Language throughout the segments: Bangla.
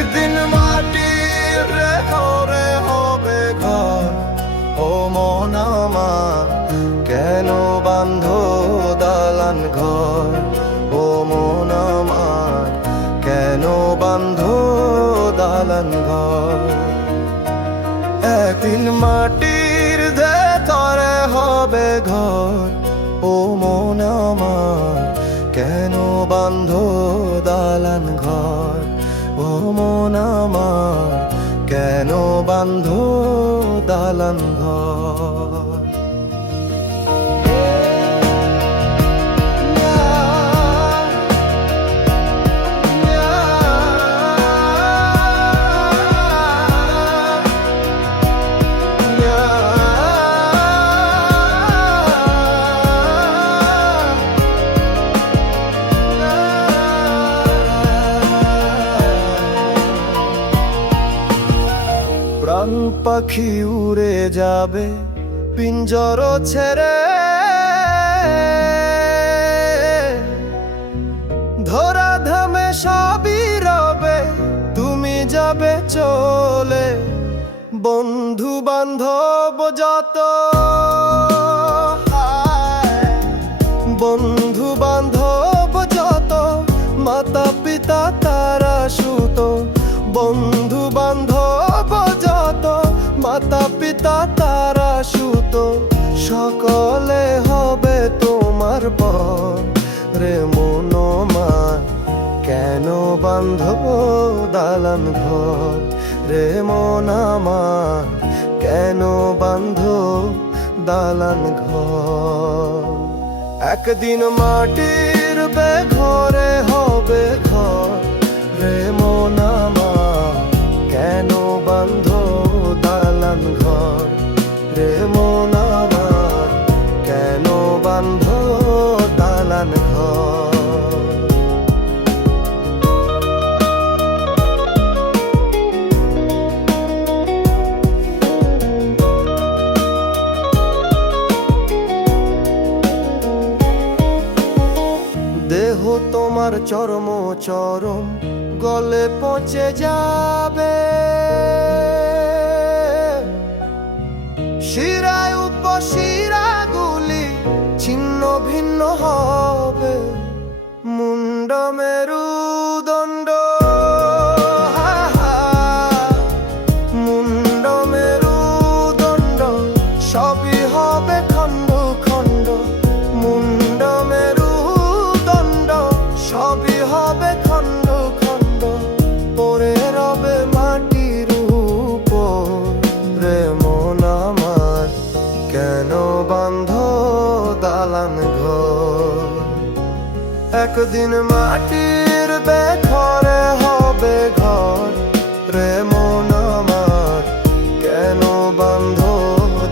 একদিন মাটির ঘরে হবে ঘর। ও মন কেন বান্ধ দালান ঘর? ও মন কেন বান্ধ দালান ঘর? একদিন মাটির ভেতরে হবে ঘর। ও মন কেন বান্ধ দালান ঘর? মন আমার কেন বান্ধ দালান ঘর? প্রাণ পাখি উড়ে যাবে, পিঞ্জর ছেড়ে। ধরা ধামে সবই রবে, তুমি যাবে চলে। বন্ধু বান্ধব যত মাতা পিতা তারা সুত, সকলে হবে তোমার পর রে মনোমান কেন বান্ধব দালান ঘর? রে মন আমার কেন বান্ধ দালান ঘর? একদিন মাটির বে বেঘরে হবে ঘর। রে মন তোমার চরম চরম গলে পচে যাবে। শিরায় উপশিরাগুলি ছিন্ন ভিন্ন হবে। মুন্ড দালান ঘর। একদিন মাটির বেঘরে হবে ঘর। রে মন আমার কেন বান্ধ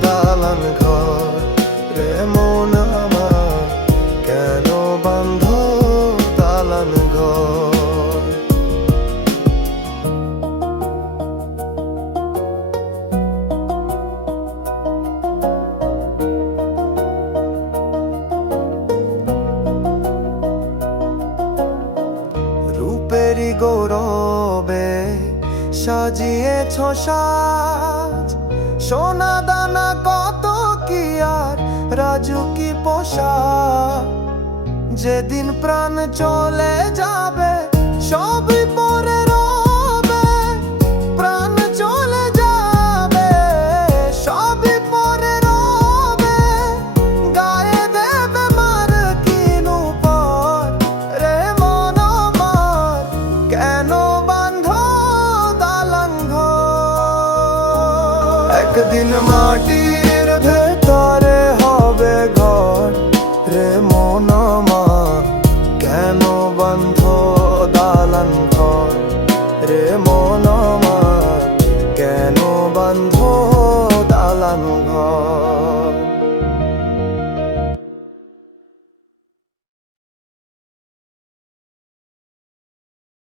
দালান ঘর? রে মন আমার কেন বান্ধ দালান ঘর? গৌরবে সাজিয়েছ সাজ। সোনা দানা কত কি আর, রাজু কি পোশাক? যেদিন প্রাণ চলে যাবে, সবই একদিন মাটির ভেতরে হবে ঘর। রে মন কেন বন্ধ দালন ঘর? রে মন মা